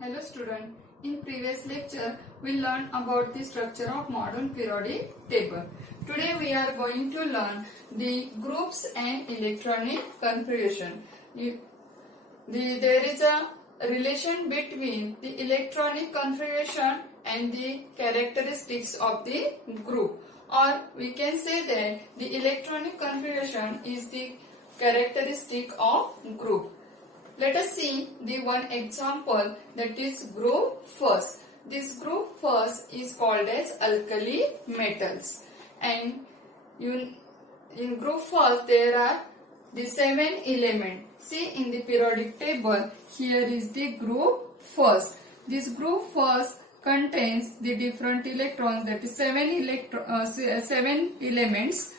Hello student, in previous lecture we learned about the structure of modern periodic table. Today we are going to learn the groups and electronic configuration. There is a relation between the electronic configuration and the characteristics of the group, or we can say that the electronic configuration is the characteristic of group. Let us see the one example, that is group first. This group first is called as alkali metals, and in group first there are the 7 elements. See in the periodic table, here is the group first. This group first contains the different electrons, that is 7 elements.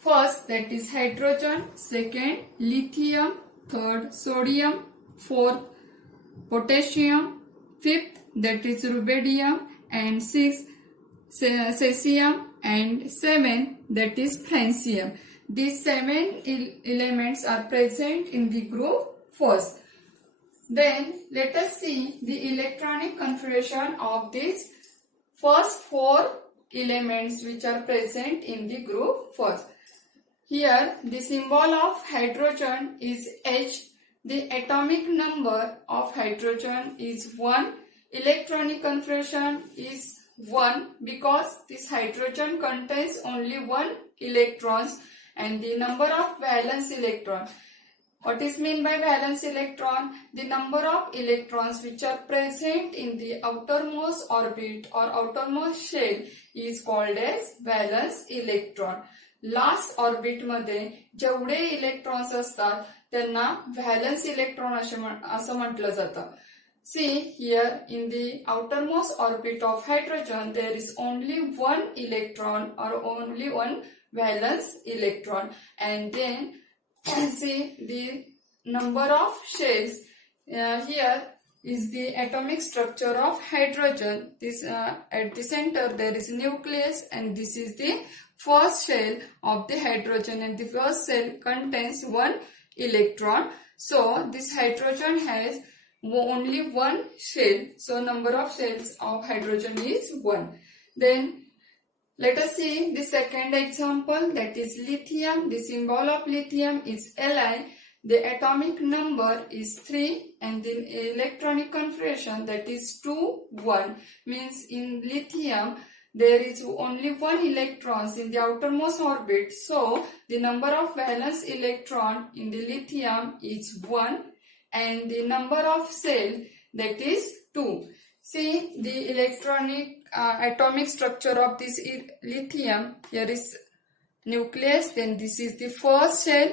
First, that is hydrogen, second lithium, third sodium, fourth potassium, fifth that is rubidium, and sixth cesium, and seventh that is francium. These 7 elements are present in the group first. Then let us see the electronic configuration of these first 4 elements which are present in the group first. Here the symbol of hydrogen is H. The atomic number of hydrogen is 1. Electronic configuration is 1 because this hydrogen contains only 1 electrons, and the number of valence electron. What is meant by valence electron? The number of electrons which are present in the outermost orbit or outermost shell is called as valence electron. Last orbit मध्ये जेवढे electrons असतात त्यांना valence electron असं म्हटलं जातं. See here in the outermost orbit of hydrogen there is only 1 electron or only 1 valence electron, and then see the number of shells. Here is the atomic structure of hydrogen. This at the center there is nucleus, and this is the first shell of the hydrogen, and the first shell contains 1 electron. So this hydrogen has only 1 shell, so number of shells of hydrogen is 1. Then let us see the second example, that is lithium. The symbol of lithium is Li. The atomic number is 3, and the electronic configuration, that is 2, 1, means in lithium there is only 1 electrons in the outermost orbit, so the number of valence electron in the lithium is 1, and the number of cell, that is 2. See the electronic atomic structure of this lithium. Here is nucleus, then this is the first shell.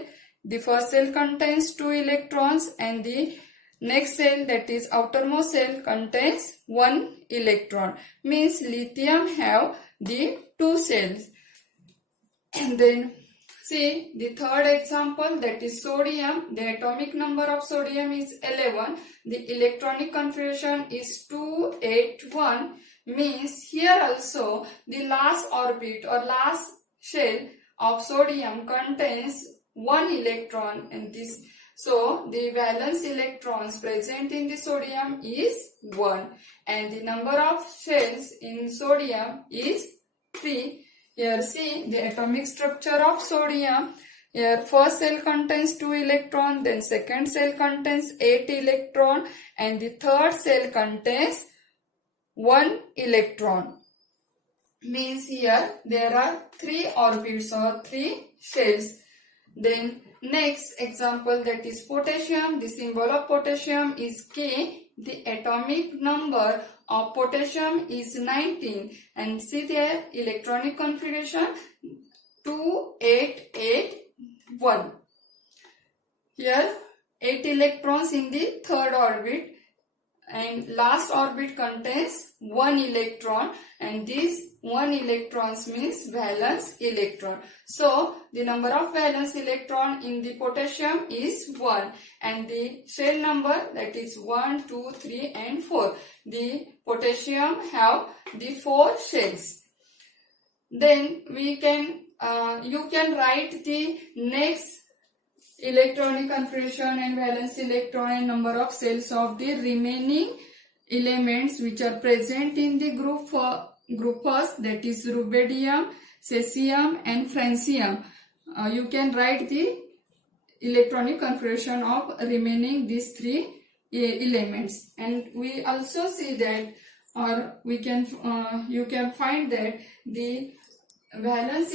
The first cell contains 2 electrons, and the next cell, that is outermost cell, contains 1 electron. Means lithium have the 2 cells. And then see the third example, that is sodium. The atomic number of sodium is 11. The electronic configuration is 281. Means here also the last orbit or last shell of sodium contains 1 electron, and this, so the valence electrons present in the sodium is 1, and the number of shells in sodium is 3. Here see the atomic structure of sodium. Here first cell contains 2 electron, then second cell contains 8 electron, and the third cell contains 1 electron. Means here there are 3 orbits or 3 shells. Then next example, that is potassium. The symbol of potassium is K. The atomic number of potassium is 19, and see their electronic configuration 2881. Here 8 electrons in the third orbit, and last orbit contains 1 electron, and this 1 electrons means valence electron. So the number of valence electron in the potassium is 1, and the shell number, that is 1, 2, 3 and 4. The potassium have the 4 shells. Then we can you can write the next electronic configuration and valence electron and number of cells of the remaining elements which are present in the group first, that is rubidium, cesium and francium. You can write the electronic configuration of remaining these three elements, and we also see that, or we can you can find that the valence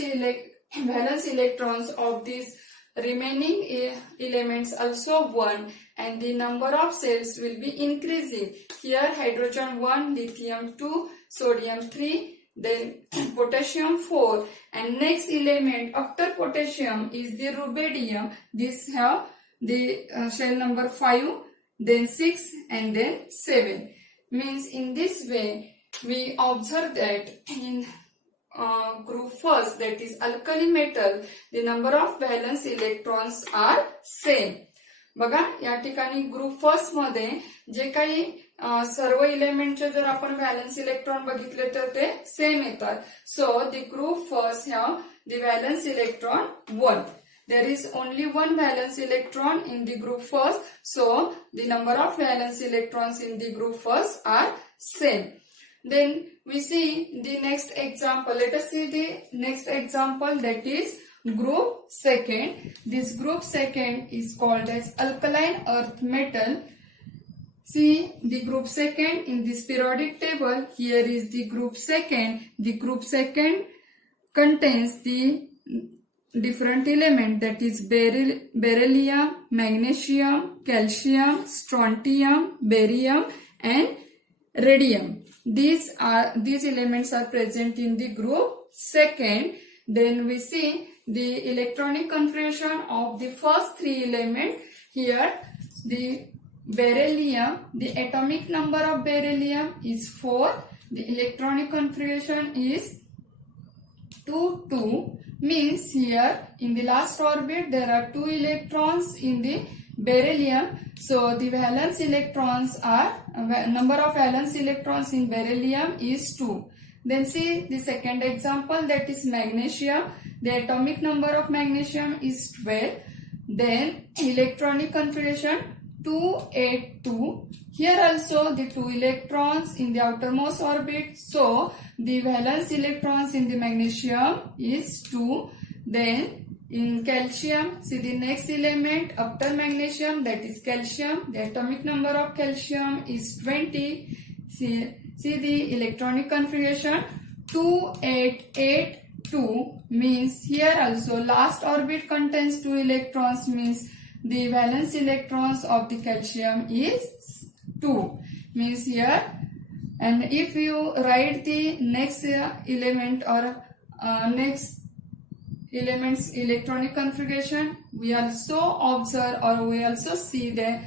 electrons of these remaining elements also 1, and the number of cells will be increasing. Here hydrogen 1, lithium 2, sodium 3, then potassium 4, and next element after potassium is the rubidium. This have the shell number 5, then 6 and then 7. Means in this way we observe that in group first, that is alkali metal, the number of valence electrons are same. बघा या ठिकाणी group first मध्ये जे काही सर्व इलेमेंटचे जर आपण valence electron बघितले तर ते सेम येतात. So the group first have the valence electron 1. There is only one valence electron in the group first, so the number of valence electrons in the group first are same. Then we see the next example. Let us see the next example, that is group second. This group second is called as alkaline earth metal. See the group second in this periodic table. Here is the group second. The group second contains the different element, that is beryllium, magnesium, calcium, strontium, barium and radium. These elements are present in the group second. Then we see the electronic configuration of the first three elements. Here the beryllium, the atomic number of beryllium is 4. The electronic configuration is 2 2. Means here in the last orbit there are 2 electrons in the beryllium. So the valence electrons are number of valence electrons in beryllium is 2. Then see the second example, that is magnesium. The atomic number of magnesium is 12. Then electronic configuration 282. Here also the 2 electrons in the outermost orbit. So the valence electrons in the magnesium is 2. Then in calcium, see the next element after magnesium, that is calcium. The atomic number of calcium is 20. See the electronic configuration 2882. Means here also last orbit contains 2 electrons, means the valence electrons of the calcium is 2. Means here, and if you write the next element or next element's electronic configuration, we also observe or we also see that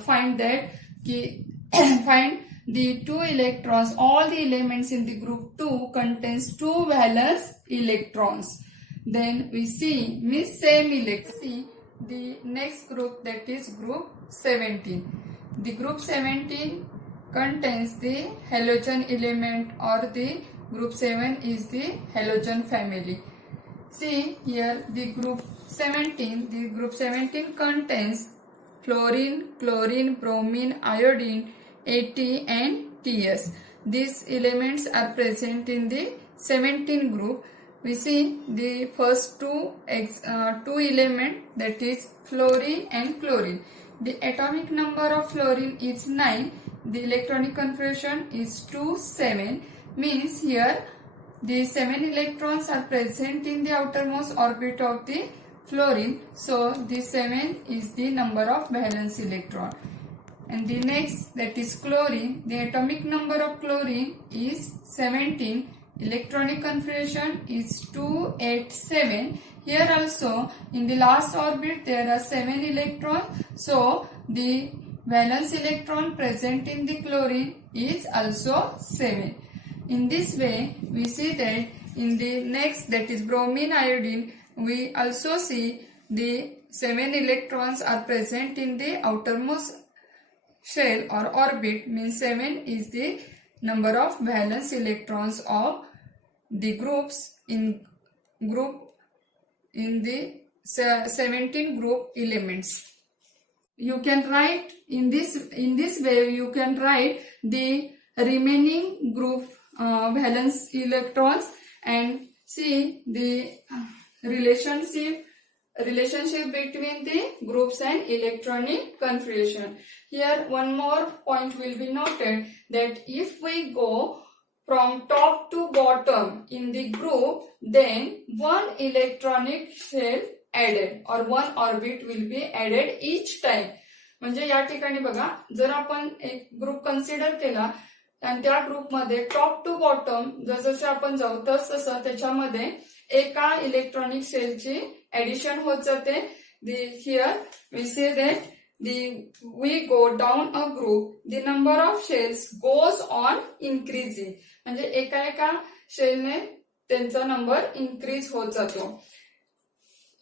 find that find the 2 electrons, all the elements in the group 2 contains 2 valence electrons. Then we see means same electrons. See the next group, that is group 17. The group 17 contains the halogen element, or the group 7 is the halogen family. See here the group 17 contains fluorine, chlorine, bromine, iodine, At and Ts. These elements are present in the 17 group. We see the first two elements, that is fluorine and chlorine. The atomic number of fluorine is 9. The electronic configuration is 2 7. Means here the 7 electrons are present in the outermost orbit of the fluorine. So the 7 is the number of valence electron. And the next, that is chlorine. The atomic number of chlorine is 17. Electronic configuration is 287. Here also in the last orbit there are 7 electrons. So the valence electron present in the chlorine is also 7. In this way we see that in the next, that is bromine, iodine, we also see the 7 electrons are present in the outermost shell or orbit. Means 7 is the number of valence electrons of the groups in the 17 group elements. you can write in this way you can write the remaining group valence electrons and see the relationship between the groups and electronic configuration. Here one more point will be noted, that if we go from top to bottom in the group, then one electronic cell added or one orbit will be added each time. म्हणजे या ठिकाणी बघा, जर आपण एक group consider केला आणि त्या ग्रुपमध्ये टॉप टू बॉटम जसं आपण जाऊ तसं त्याच्यामध्ये एका इलेक्ट्रॉनिक सेलची ऍडिशन होत जाते. Here we say that we go down a group, the number of shells goes on increasing. म्हणजे एका शेलने त्यांचा नंबर इन्क्रीज होत जातो.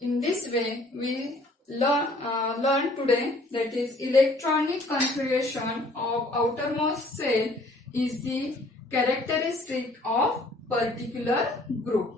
In this way we learn today, that is electronic configuration of outermost cell is the characteristic of particular group.